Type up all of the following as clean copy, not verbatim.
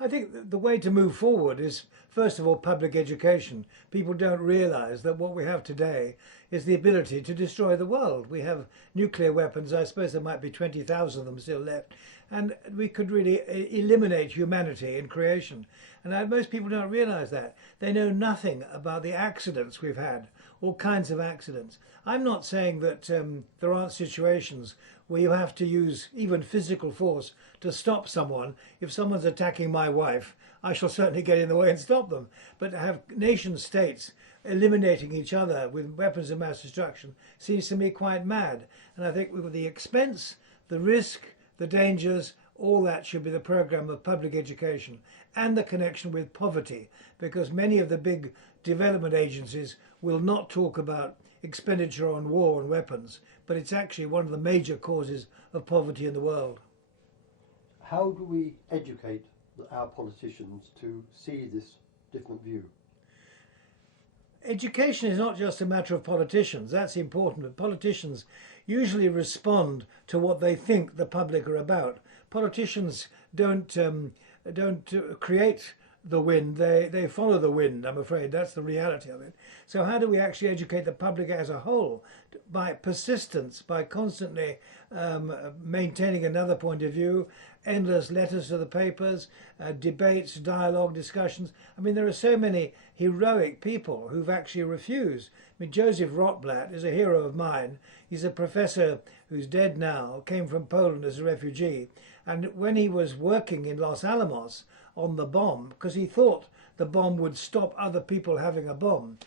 I think the way to move forward is, first of all, public education. People don't realise that what we have today is the ability to destroy the world. We have nuclear weapons. I suppose there might be 20,000 of them still left. And we could really eliminate humanity in creation. And most people don't realise that. They know nothing about the accidents we've had, all kinds of accidents. I'm not saying that there aren't situations where you have to use even physical force to stop someone. If someone's attacking my wife, I shall certainly get in the way and stop them. But to have nation states eliminating each other with weapons of mass destruction seems to me quite mad. And I think with the expense, the risk, the dangers, all that should be the programme of public education and the connection with poverty, because many of the big development agencies will not talk about expenditure on war and weapons, but it's actually one of the major causes of poverty in the world. How do we educate our politicians to see this different view? Education is not just a matter of politicians, that's important, but politicians usually respond to what they think the public are about. Politicians don't create the wind, they follow the wind, I'm afraid. That's the reality of it. So how do we actually educate the public as a whole? By persistence, by constantly maintaining another point of view, endless letters to the papers, debates, dialogue, discussions. I mean, there are so many heroic people who've actually refused. I mean, Joseph Rotblat is a hero of mine. He's a professor who's dead now, came from Poland as a refugee. And when he was working in Los Alamos on the bomb, because he thought the bomb would stop other people having a bomb,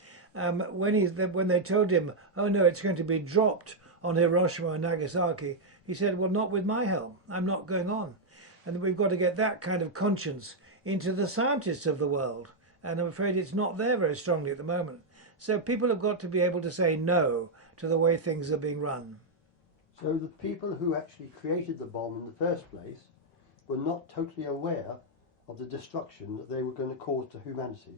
when they told him, oh no, it's going to be dropped on Hiroshima and Nagasaki, he said, well, not with my help. I'm not going on. And we've got to get that kind of conscience into the scientists of the world. And I'm afraid it's not there very strongly at the moment. So people have got to be able to say no to the way things are being run. So the people who actually created the bomb in the first place were not totally aware of the destruction that they were going to cause to humanity.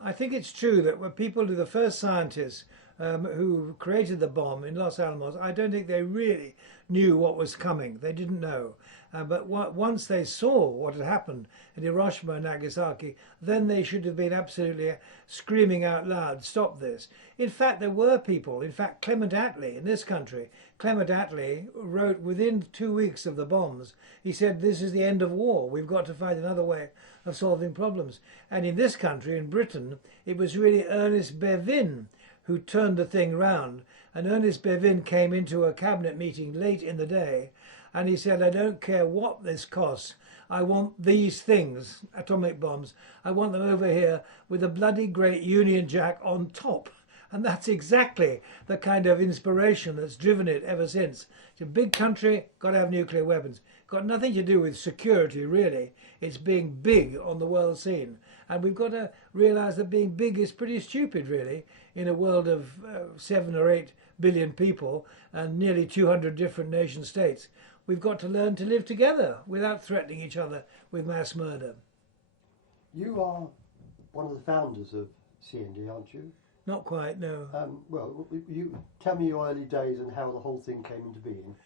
I think it's true that when people, the first scientists who created the bomb in Los Alamos, I don't think they really knew what was coming. They didn't know. But once they saw what had happened in Hiroshima and Nagasaki, then they should have been absolutely screaming out loud, stop this. In fact, there were people, in fact, Clement Attlee in this country, Clement Attlee wrote within 2 weeks of the bombs, he said, this is the end of war. We've got to find another way of solving problems. And in this country, in Britain, it was really Ernest Bevin who turned the thing round. And Ernest Bevin came into a cabinet meeting late in the day and he said, I don't care what this costs. I want these things, atomic bombs. I want them over here with a bloody great Union Jack on top. And that's exactly the kind of inspiration that's driven it ever since. It's a big country, got to have nuclear weapons. Got nothing to do with security, really. It's being big on the world scene. And we've got to realise that being big is pretty stupid, really, in a world of 7 or 8 billion people and nearly 200 different nation states. We've got to learn to live together without threatening each other with mass murder. You are one of the founders of CND, aren't you? Not quite, no. Well, you tell me your early days and how the whole thing came into being.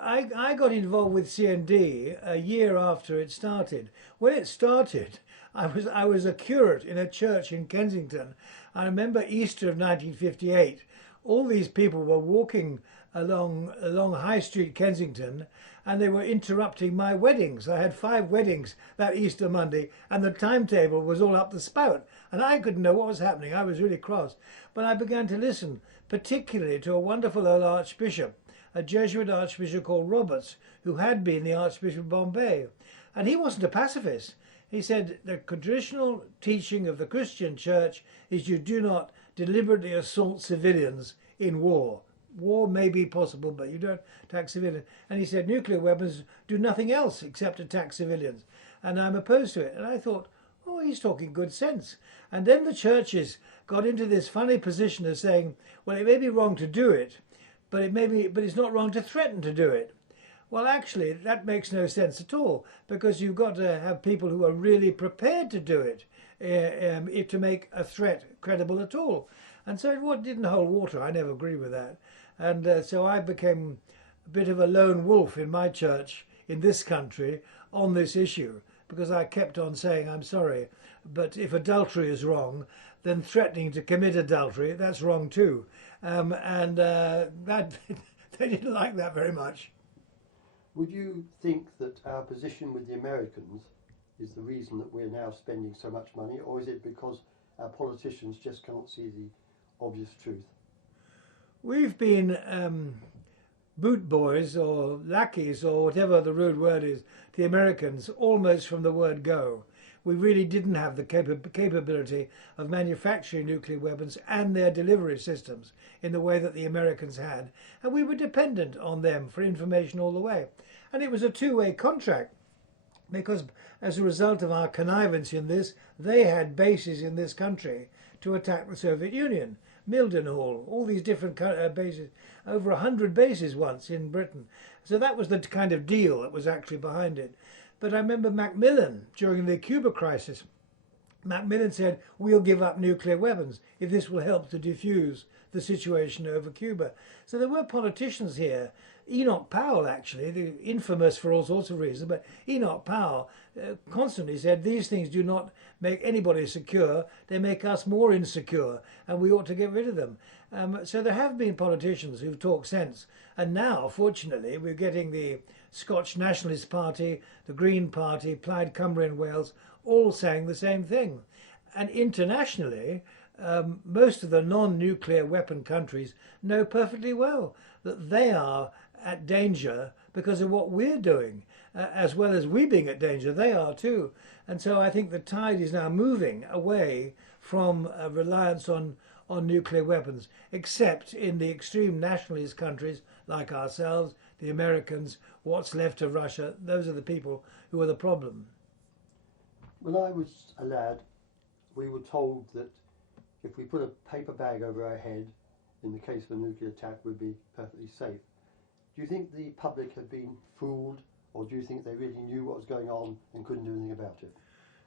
I got involved with CND a year after it started. When it started, I was a curate in a church in Kensington. I remember Easter of 1958. All these people were walking along High Street, Kensington, and they were interrupting my weddings. I had 5 weddings that Easter Monday, and the timetable was all up the spout, and I couldn't know what was happening. I was really cross. But I began to listen, particularly to a wonderful old archbishop, a Jesuit archbishop called Roberts, who had been the Archbishop of Bombay. And he wasn't a pacifist. He said the traditional teaching of the Christian church is you do not deliberately assault civilians in war. War may be possible, but you don't attack civilians. And he said nuclear weapons do nothing else except attack civilians. And I'm opposed to it. And I thought, oh, he's talking good sense. And then the churches got into this funny position of saying, well, it may be wrong to do it, but it's not wrong to threaten to do it. Well, actually, that makes no sense at all, because you've got to have people who are really prepared to do it if to make a threat credible at all. And so it didn't hold water. I never agree with that. And so I became a bit of a lone wolf in my church in this country on this issue. because I kept on saying, I'm sorry, but if adultery is wrong, then threatening to commit adultery, that's wrong too. That they didn't like that very much. Would you think that our position with the Americans is the reason that we're now spending so much money, or is it because our politicians just cannot see the obvious truth? We've been boot boys or lackeys or whatever the rude word is to the Americans almost from the word go. We really didn't have the capability of manufacturing nuclear weapons and their delivery systems in the way that the Americans had, and we were dependent on them for information all the way. And it was a two-way contract, because as a result of our connivance in this, they had bases in this country to attack the Soviet Union. Mildenhall, all these different bases, over 100 bases once in Britain. So that was the kind of deal that was actually behind it. But I remember Macmillan, during the Cuba crisis, Macmillan said, we'll give up nuclear weapons if this will help to defuse the situation over Cuba. So there were politicians here. Enoch Powell, actually, infamous for all sorts of reasons, but Enoch Powell constantly said these things do not make anybody secure, they make us more insecure, and we ought to get rid of them. So there have been politicians who've talked sense, and now, fortunately, we're getting the Scotch Nationalist Party, the Green Party, Plaid Cymru in Wales, all saying the same thing. And internationally, most of the non-nuclear weapon countries know perfectly well that they are at danger because of what we're doing, as well as we being at danger, they are too. And so I think the tide is now moving away from reliance on nuclear weapons, except in the extreme nationalist countries like ourselves, the Americans, what's left of Russia. Those are the people who are the problem. When I was a lad, we were told that if we put a paper bag over our head, in the case of a nuclear attack, we'd be perfectly safe. Do you think the public had been fooled, or do you think they really knew what was going on and couldn't do anything about it?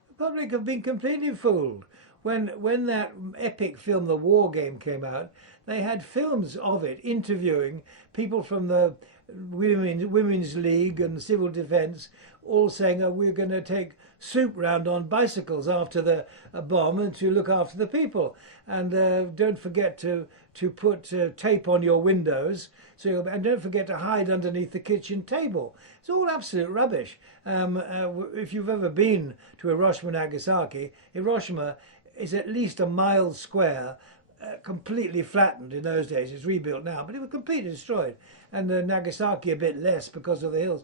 The public have been completely fooled. When that epic film, The War Game, came out, they had films of it interviewing people from the Women's League and Civil Defence, all saying, oh, we're going to take soup round on bicycles after the bomb and to look after the people. And don't forget to put tape on your windows, and don't forget to hide underneath the kitchen table. It's all absolute rubbish. If you've ever been to Hiroshima, Nagasaki, Hiroshima is at least a mile square, completely flattened in those days. It's rebuilt now, but it was completely destroyed. And Nagasaki a bit less because of the hills.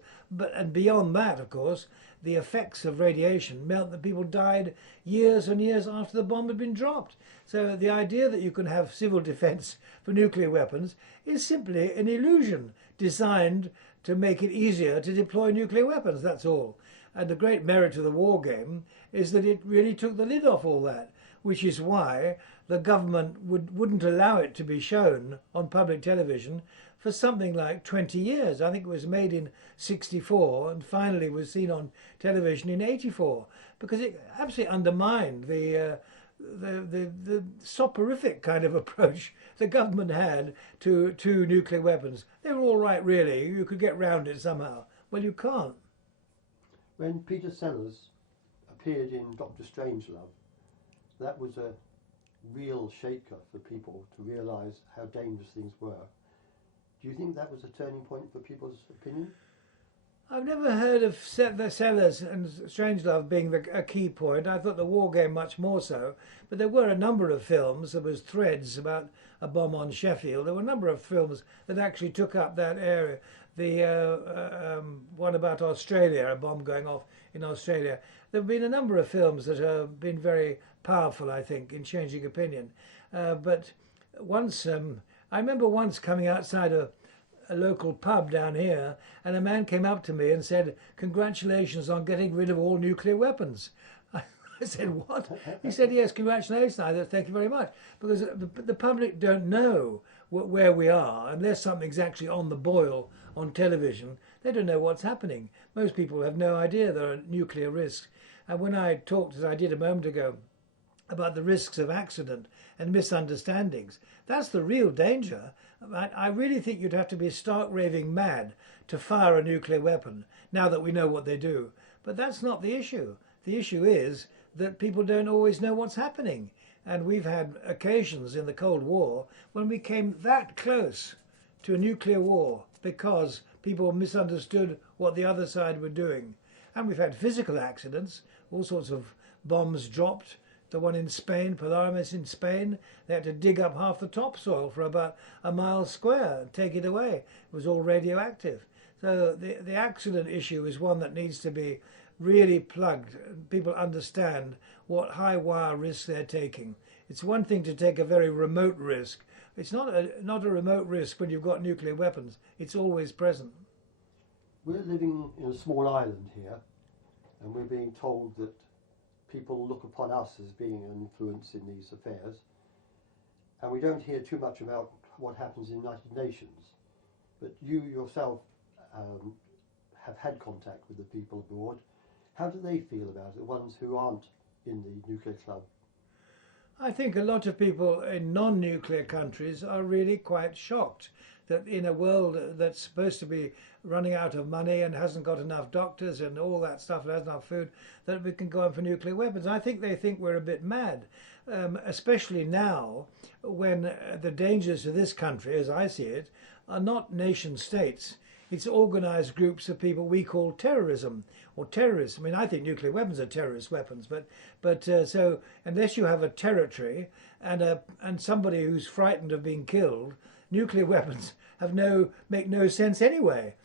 And beyond that, of course, the effects of radiation meant that people died years and years after the bomb had been dropped. So the idea that you can have civil defence for nuclear weapons is simply an illusion designed to make it easier to deploy nuclear weapons, that's all. And the great merit of the war game is that it really took the lid off all that, which is why the government wouldn't allow it to be shown on public television for something like 20 years. I think it was made in 64 and finally was seen on television in 84, because it absolutely undermined the soporific kind of approach the government had to nuclear weapons. They were all right, really. You could get round it somehow. Well, you can't. When Peter Sellers appeared in Dr. Strangelove, that was a real shaker for people to realise how dangerous things were. Do you think that was a turning point for people's opinion? I've never heard of the Sellers and Strangelove being a key point. I thought The War Game much more so. But there were a number of films. There was Threads about a bomb on Sheffield. There were a number of films that actually took up that area. The one about Australia, a bomb going off in Australia. There have been a number of films that have been very powerful, I think, in changing opinion. But once, I remember once coming outside a local pub down here, and a man came up to me and said, "Congratulations on getting rid of all nuclear weapons." I said, "What?" He said, "Yes, congratulations." I said, "Thank you very much," because the public don't know where we are unless something's actually on the boil on television. They don't know what's happening. Most people have no idea there are nuclear risks. And when I talked, as I did a moment ago, about the risks of accident and misunderstandings, that's the real danger. I really think you'd have to be stark raving mad to fire a nuclear weapon now that we know what they do. But that's not the issue. The issue is that people don't always know what's happening. And we've had occasions in the Cold War when we came that close to a nuclear war because people misunderstood what the other side were doing. And we've had physical accidents, all sorts of bombs dropped. The one in Spain, Palomares in Spain, they had to dig up half the topsoil for about a mile square and take it away. It was all radioactive. So the accident issue is one that needs to be really plugged. People understand what high wire risks they're taking. It's one thing to take a very remote risk. It's not a remote risk when you've got nuclear weapons. It's always present. We're living in a small island here, and we're being told that people look upon us as being an influence in these affairs, and we don't hear too much about what happens in the United Nations. But you yourself have had contact with the people abroad. How do they feel about it, the ones who aren't in the nuclear club? I think a lot of people in non-nuclear countries are really quite shocked that in a world that's supposed to be running out of money and hasn't got enough doctors and all that stuff, and hasn't enough food, that we can go on for nuclear weapons. I think they think we're a bit mad, especially now when the dangers to this country, as I see it, are not nation states. It's organised groups of people we call terrorism or terrorists. I mean, I think nuclear weapons are terrorist weapons, but so unless you have a territory and somebody who's frightened of being killed, nuclear weapons make no sense anyway,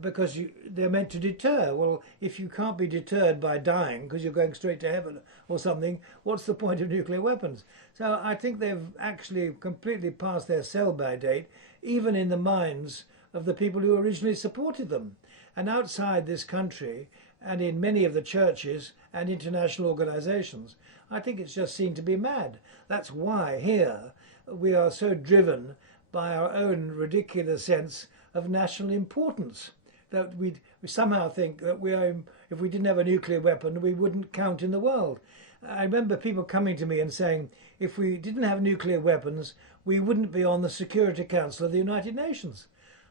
because they're meant to deter. Well, if you can't be deterred by dying because you're going straight to heaven or something, what's the point of nuclear weapons? So I think they've actually completely passed their sell-by date, even in the minds of the people who originally supported them. And outside this country, and in many of the churches and international organisations, I think it's just seen to be mad. That's why here we are so driven by our own ridiculous sense of national importance, that we somehow think that if we didn't have a nuclear weapon, we wouldn't count in the world. I remember people coming to me and saying, if we didn't have nuclear weapons, we wouldn't be on the Security Council of the United Nations.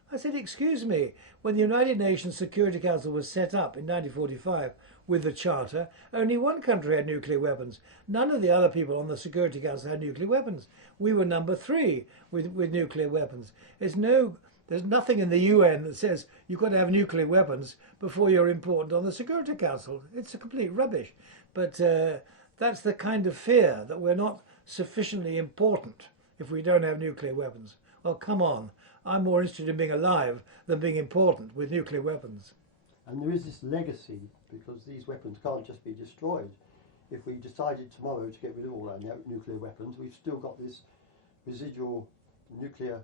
I said, excuse me, when the United Nations Security Council was set up in 1945 with the Charter, only one country had nuclear weapons. None of the other people on the Security Council had nuclear weapons. We were number 3 with nuclear weapons. There's nothing in the UN that says you've got to have nuclear weapons before you're important on the Security Council. It's a complete rubbish. But that's the kind of fear that we're not sufficiently important if we don't have nuclear weapons. Well, come on. I'm more interested in being alive than being important with nuclear weapons. And there is this legacy, because these weapons can't just be destroyed. If we decided tomorrow to get rid of all our nuclear weapons, we've still got this residual nuclear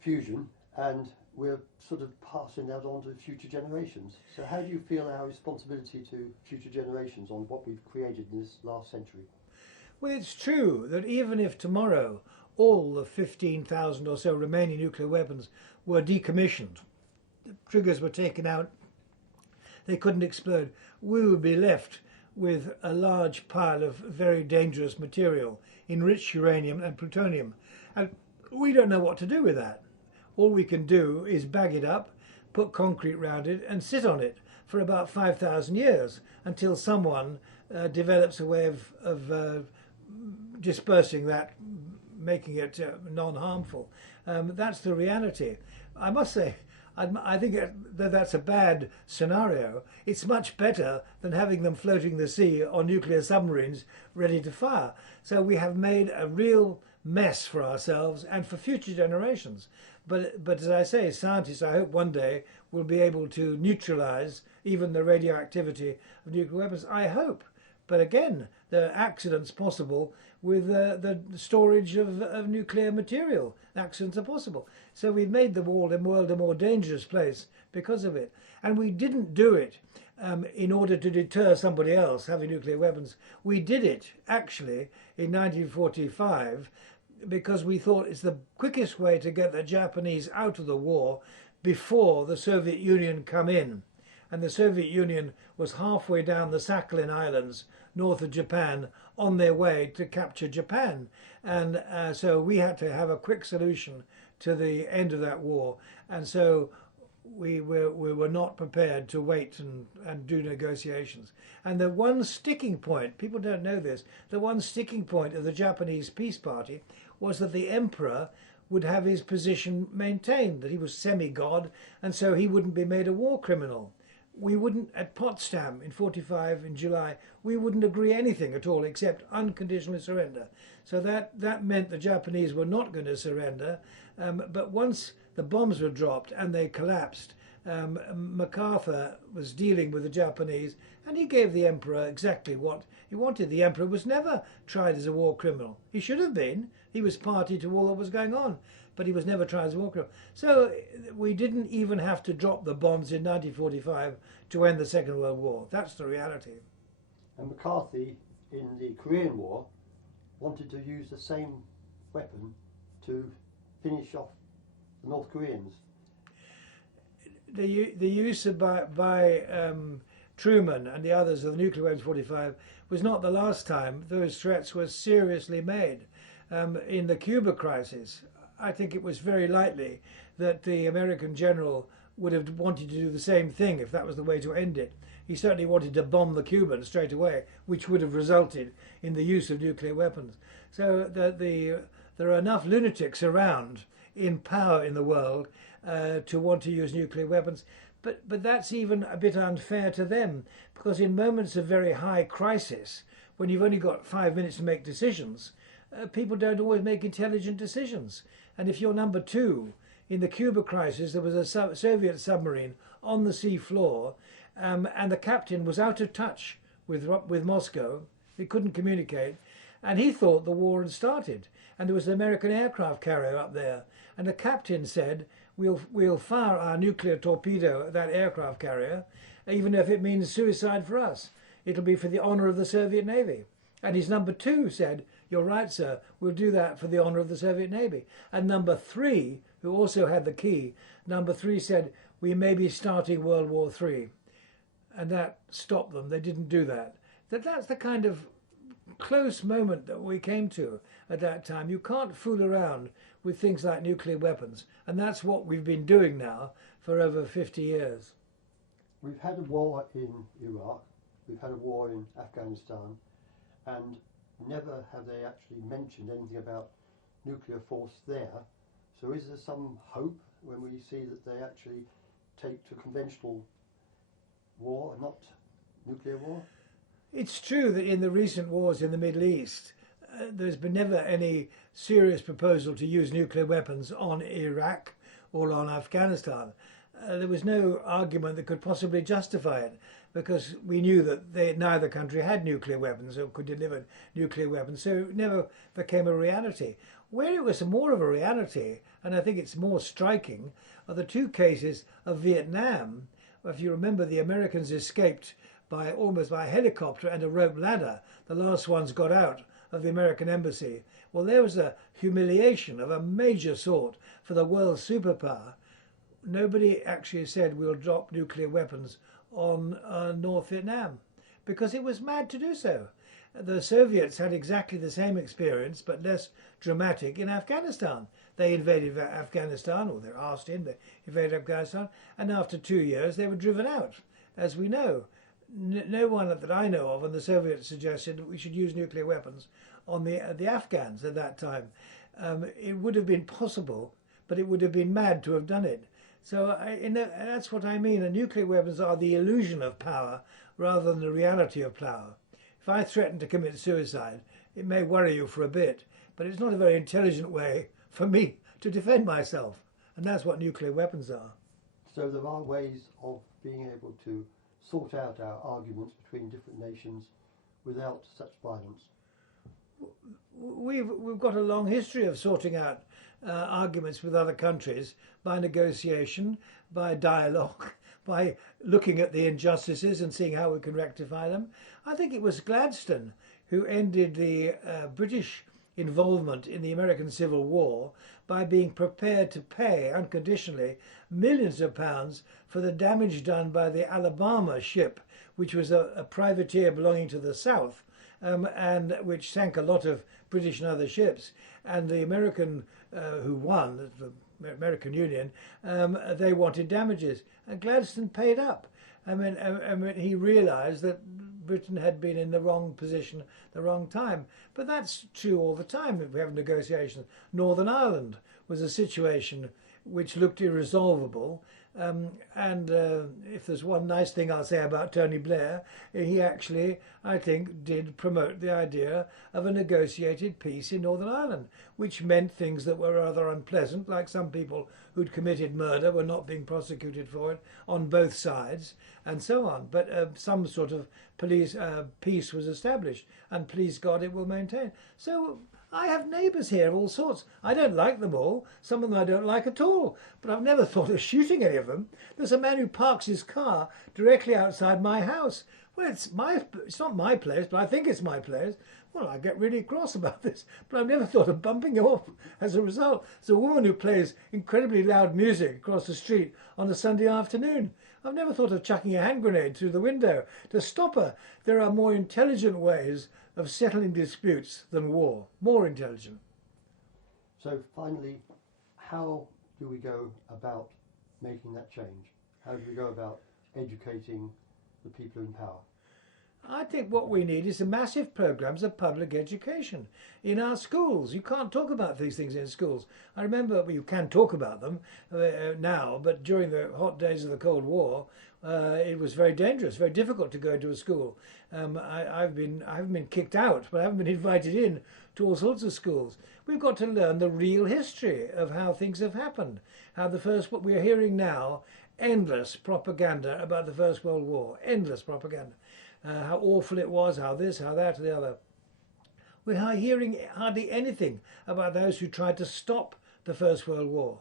fusion, and we're sort of passing that on to future generations. So how do you feel our responsibility to future generations on what we've created in this last century? Well, it's true that even if tomorrow all the 15,000 or so remaining nuclear weapons were decommissioned, the triggers were taken out, they couldn't explode, we would be left with a large pile of very dangerous material, enriched uranium and plutonium. And we don't know what to do with that. All we can do is bag it up, put concrete round it and sit on it for about 5,000 years until someone develops a way of dispersing that, making it non-harmful. That's the reality. I must say, I think that that's a bad scenario. It's much better than having them floating the sea on nuclear submarines ready to fire. So we have made a real mess for ourselves and for future generations. But as I say, scientists, I hope one day, will be able to neutralize even the radioactivity of nuclear weapons. I hope. But again, there are accidents possible with the storage of nuclear material. Accidents are possible. So we've made the world a more dangerous place because of it. And we didn't do it in order to deter somebody else having nuclear weapons. We did it, actually, in 1945 because we thought it's the quickest way to get the Japanese out of the war before the Soviet Union come in. And the Soviet Union was halfway down the Sakhalin Islands, north of Japan, on their way to capture Japan. And so we had to have a quick solution to the end of that war. And so we were not prepared to wait and do negotiations. And the one sticking point, people don't know this, the one sticking point of the Japanese Peace Party was that the emperor would have his position maintained, that he was semi-god, and so he wouldn't be made a war criminal. We wouldn't, at Potsdam in 45 in July, we wouldn't agree anything at all except unconditional surrender. So that meant the Japanese were not going to surrender. But once the bombs were dropped and they collapsed, MacArthur was dealing with the Japanese, and he gave the emperor exactly what he wanted. The emperor was never tried as a war criminal. He should have been. He was party to all that was going on, but he was never tried as a war criminal. So we didn't even have to drop the bombs in 1945 to end the Second World War. That's the reality. And McCarthy, in the Korean War, wanted to use the same weapon to finish off the North Koreans. The use by Truman and the others of the nuclear weapons 45 was not the last time those threats were seriously made. In the Cuba crisis, I think it was very likely that the American general would have wanted to do the same thing if that was the way to end it. He certainly wanted to bomb the Cubans straight away, which would have resulted in the use of nuclear weapons. So there are enough lunatics around in power in the world to want to use nuclear weapons. But that's even a bit unfair to them, because in moments of very high crisis, when you've only got 5 minutes to make decisions, people don't always make intelligent decisions. And if you're number two, in the Cuba crisis, there was a Soviet submarine on the sea floor, and the captain was out of touch with Moscow. He couldn't communicate, and he thought the war had started. And there was an American aircraft carrier up there, and the captain said, "We'll fire our nuclear torpedo at that aircraft carrier, even if it means suicide for us. It'll be for the honour of the Soviet Navy." And his number two said, "You're right, sir, we'll do that for the honour of the Soviet Navy." And number three, who also had the key, number three said, "We may be starting World War III." And that stopped them. They didn't do that. That's the kind of close moment that we came to at that time. You can't fool around with things like nuclear weapons. And that's what we've been doing now for over 50 years. We've had a war in Iraq, we've had a war in Afghanistan, and never have they actually mentioned anything about nuclear force there. So is there some hope when we see that they actually take to conventional war and not nuclear war? It's true that in the recent wars in the Middle East, there's been never any serious proposal to use nuclear weapons on Iraq or on Afghanistan. There was no argument that could possibly justify it, because we knew that neither country had nuclear weapons or could deliver nuclear weapons, so it never became a reality. Where it was more of a reality, and I think it's more striking, are the two cases of Vietnam. If you remember, the Americans escaped almost by helicopter and a rope ladder. The last ones got out of the American embassy. Well, there was a humiliation of a major sort for the world superpower. Nobody actually said we'll drop nuclear weapons on North Vietnam, because it was mad to do so. The Soviets had exactly the same experience, but less dramatic, in Afghanistan. They invaded Afghanistan, or they were asked in, they invaded Afghanistan, and after 2 years they were driven out, as we know. No one that I know of, and the Soviets suggested that we should use nuclear weapons on the Afghans at that time. It would have been possible, but it would have been mad to have done it. So that's what I mean. And nuclear weapons are the illusion of power rather than the reality of power. If I threaten to commit suicide, it may worry you for a bit, but it's not a very intelligent way for me to defend myself. And that's what nuclear weapons are. So there are ways of being able to sort out our arguments between different nations without such violence. We've got a long history of sorting out arguments with other countries by negotiation, by dialogue, by looking at the injustices and seeing how we can rectify them. I think it was Gladstone who ended the British involvement in the American Civil War by being prepared to pay unconditionally millions of pounds for the damage done by the Alabama ship, which was a privateer belonging to the South, and which sank a lot of British and other ships. And the American who won, the American Union, they wanted damages, and Gladstone paid up. I mean, he realised that Britain had been in the wrong position, the wrong time. But that's true all the time if we have negotiations. Northern Ireland was a situation which looked irresolvable. And if there's one nice thing I'll say about Tony Blair, he actually, I think, did promote the idea of a negotiated peace in Northern Ireland, which meant things that were rather unpleasant, like some people who'd committed murder were not being prosecuted for it on both sides, and so on. But some sort of peace was established, and please God it will maintain. So I have neighbours here of all sorts. I don't like them all. Some of them I don't like at all. But I've never thought of shooting any of them. There's a man who parks his car directly outside my house. Well, it's not my place, but I think it's my place. Well, I get really cross about this, but I've never thought of bumping him off as a result. There's a woman who plays incredibly loud music across the street on a Sunday afternoon. I've never thought of chucking a hand grenade through the window to stop her. There are more intelligent ways of settling disputes than war. More intelligent. So finally, how do we go about making that change? How do we go about educating the people in power? I think what we need is a massive programs of public education in our schools. You can't talk about these things in schools. I remember you can talk about them now, but during the hot days of the Cold War, it was very dangerous, very difficult to go into a school. I haven't been kicked out, but I haven't been invited in to all sorts of schools. We've got to learn the real history of how things have happened. What we're hearing now, endless propaganda about the First World War, endless propaganda. How awful it was, how this, how that, the other. We're hearing hardly anything about those who tried to stop the First World War.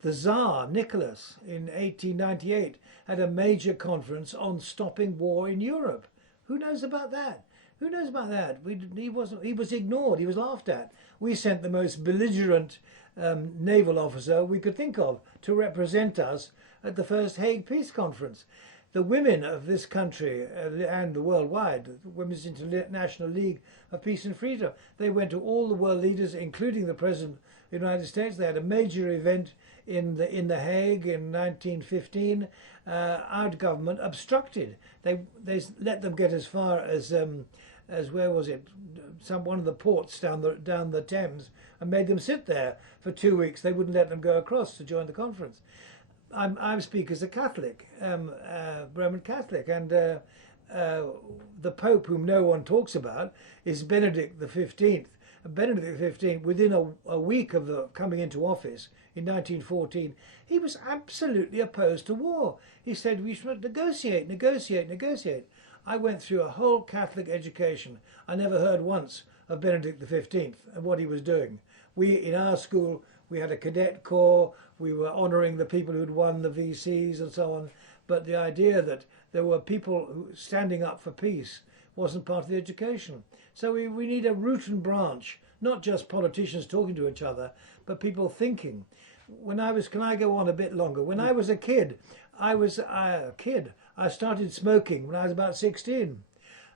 The Tsar, Nicholas, in 1898, had a major conference on stopping war in Europe. Who knows about that? Who knows about that? He was ignored, he was laughed at. We sent the most belligerent naval officer we could think of to represent us at the first Hague Peace Conference. The women of this country and the worldwide, the Women's International League of Peace and Freedom, they went to all the world leaders, including the President of the United States. They had a major event in the Hague in 1915. Our government obstructed. They let them get as far as where was it? One of the ports down the Thames, and made them sit there for 2 weeks. They wouldn't let them go across to join the conference. I speak as a Catholic, Roman Catholic, and the Pope, whom no one talks about, is Benedict XV. Benedict XV, within a week of the coming into office in 1914, he was absolutely opposed to war. He said we should negotiate, negotiate, negotiate. I went through a whole Catholic education. I never heard once of Benedict XV and what he was doing. In our school, we had a cadet corps. We were honouring the people who'd won the VCs and so on. But the idea that there were people standing up for peace wasn't part of the education. So we need a root and branch, not just politicians talking to each other, but people thinking. Can I go on a bit longer? When I was a kid, I started smoking when I was about 16.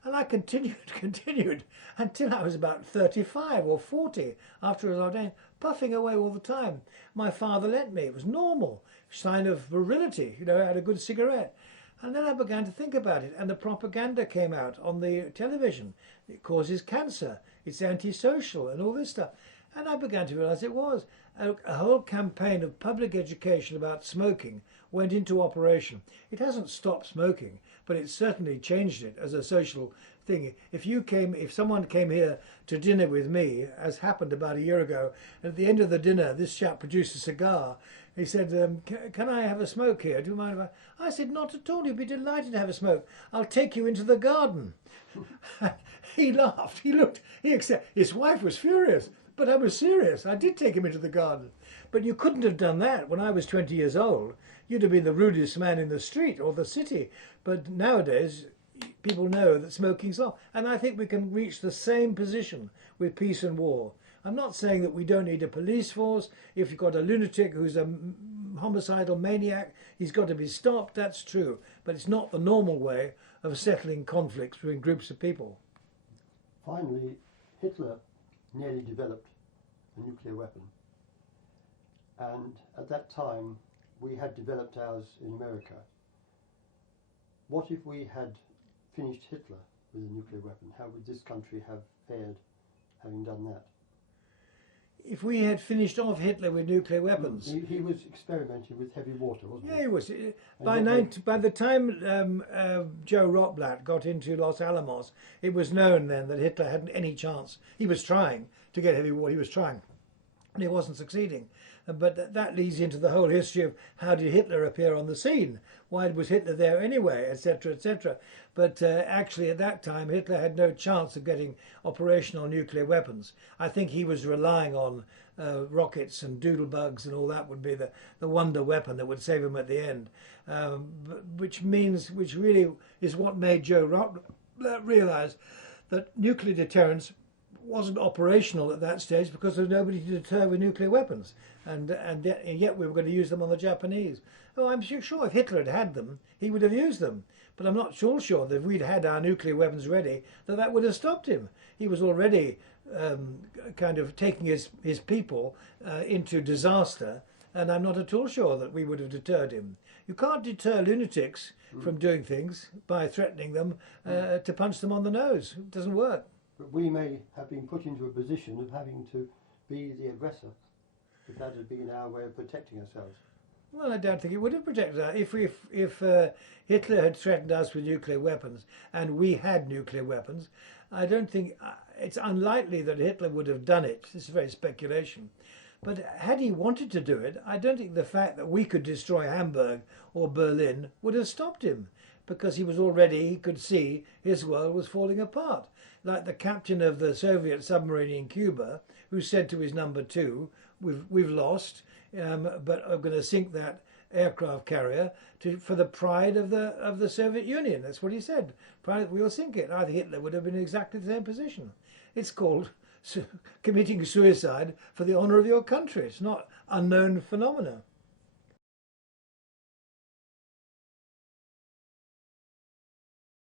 And I continued until I was about 35 or 40 after I was ordained, puffing away all the time. My father let me. It was normal, sign of virility. I had a good cigarette. And then I began to think about it, and the propaganda came out on the television. It causes cancer, it's antisocial, and all this stuff. And I began to realise it was. A whole campaign of public education about smoking went into operation. It hasn't stopped smoking, but it certainly changed it as a social thing. If someone came here to dinner with me, as happened about a year ago, and at the end of the dinner, this chap produced a cigar. He said, can I have a smoke here? Do you mind if I said, not at all. You'd be delighted to have a smoke. I'll take you into the garden. He laughed. His wife was furious, but I was serious. I did take him into the garden. But you couldn't have done that when I was 20 years old. You'd have been the rudest man in the street or the city. But nowadays, people know that smoking's off. And I think we can reach the same position with peace and war. I'm not saying that we don't need a police force. If you've got a lunatic who's a homicidal maniac, he's got to be stopped. That's true. But it's not the normal way of settling conflicts between groups of people. Finally, Hitler nearly developed a nuclear weapon. and at that time we had developed ours in America. What if we had finished Hitler with a nuclear weapon? How would this country have fared having done that? If we had finished off Hitler with nuclear weapons. He was experimenting with heavy water, wasn't he? Yeah, he was. By the time Joe Rotblat got into Los Alamos, it was known then that Hitler hadn't any chance. He was trying to get heavy water. He was trying, and he wasn't succeeding. But that leads into the whole history of how did Hitler appear on the scene? Why was Hitler there anyway, etc., etc. But actually, at that time, Hitler had no chance of getting operational nuclear weapons. I think he was relying on rockets and doodlebugs and all that would be the wonder weapon that would save him at the end. Which really is what made Joe Rotblat realise that nuclear deterrence wasn't operational at that stage because there was nobody to deter with nuclear weapons, and yet we were going to use them on the Japanese. Oh, I'm sure if Hitler had had them, he would have used them. But I'm not sure that if we'd had our nuclear weapons ready, that would have stopped him. He was already kind of taking his people into disaster, and I'm not at all sure that we would have deterred him. You can't deter lunatics from doing things by threatening them to punch them on the nose. It doesn't work. But we may have been put into a position of having to be the aggressor if that had been our way of protecting ourselves. Well, I don't think it would have protected us. If Hitler had threatened us with nuclear weapons and we had nuclear weapons, I don't think it's unlikely that Hitler would have done it. This is very speculation. But had he wanted to do it, I don't think the fact that we could destroy Hamburg or Berlin would have stopped him, because he could see his world was falling apart. Like the captain of the Soviet submarine in Cuba, who said to his number two, we've lost, but are going to sink that aircraft carrier for the pride of the Soviet Union. That's what he said. Pride, we'll sink it. I think Hitler would have been in exactly the same position. It's called committing suicide for the honour of your country. It's not unknown phenomena.